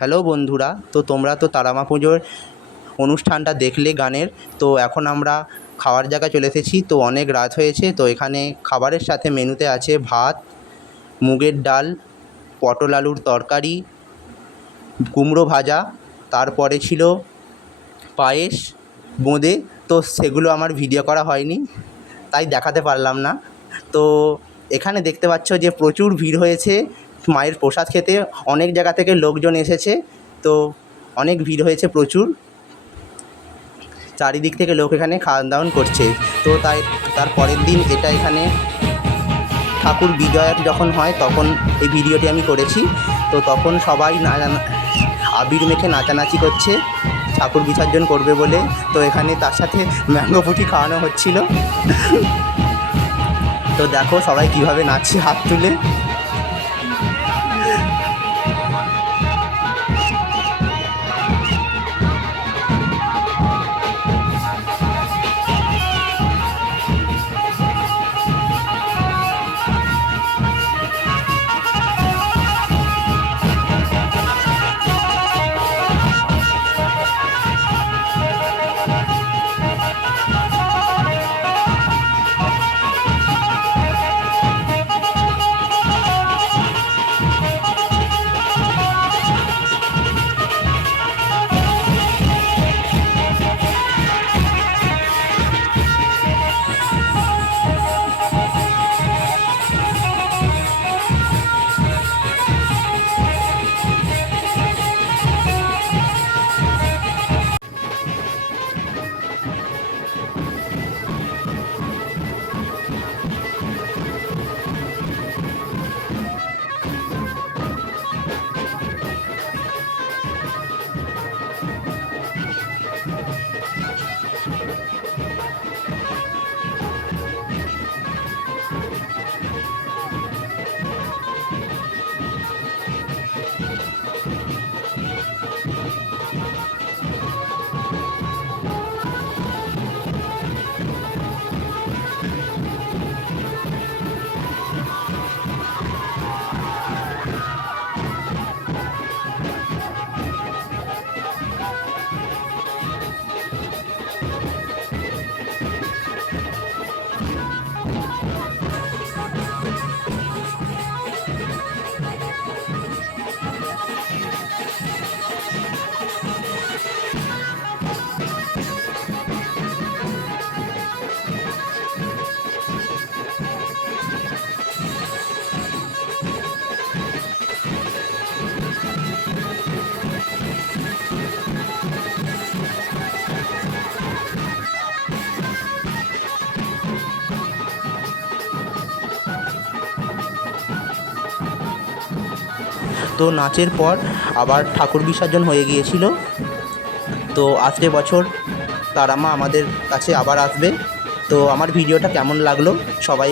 Hello বন্ধুরা, তো তোমরা তো তারামা পুজোর অনুষ্ঠানটা দেখলে গানের। তো এখন আমরা খাওয়ার জায়গায় চলে এসেছি। তো অনেক রাত হয়েছে। তো এখানে খাবারের সাথে মেনুতে আছে ভাত, মুগের ডাল, পটল আলুর তরকারি, কুমড়ো ভাজা, তারপরে ছিল পায়েস, বোঁদে। তো সেগুলো আমার ভিডিও করা হয়নি, তাই দেখাতে পারলাম না। তো এখানে দেখতে পাচ্ছ যে প্রচুর ভিড় হয়েছে মায়ের প্রসাদ খেতে। অনেক জায়গা থেকে লোকজন এসেছে। তো অনেক ভিড় হয়েছে প্রচুর, চারিদিক থেকে লোক এখানে খাওয়ান দাওয়ান করছে। তো তার পরের দিন এটা এখানে ঠাকুর বিজয়া যখন হয় তখন এই ভিডিওটি আমি করেছি। তো তখন সবাই আবির মেখে নাচানাচি করছে ঠাকুর বিসর্জন করবে বলে। তো এখানে তার সাথে ম্যাঙ্গো ফুটি খাওয়ানো হচ্ছিল। তো দেখো সবাই কীভাবে নাচছে হাত তুলে। তো নাচের পর আবার ঠাকুর বিসর্জন হয়ে গিয়েছিল। তো আসছে বছর তারা মা আমাদের কাছে আবার আসবে। তো আমার ভিডিওটা কেমন লাগলো সবাই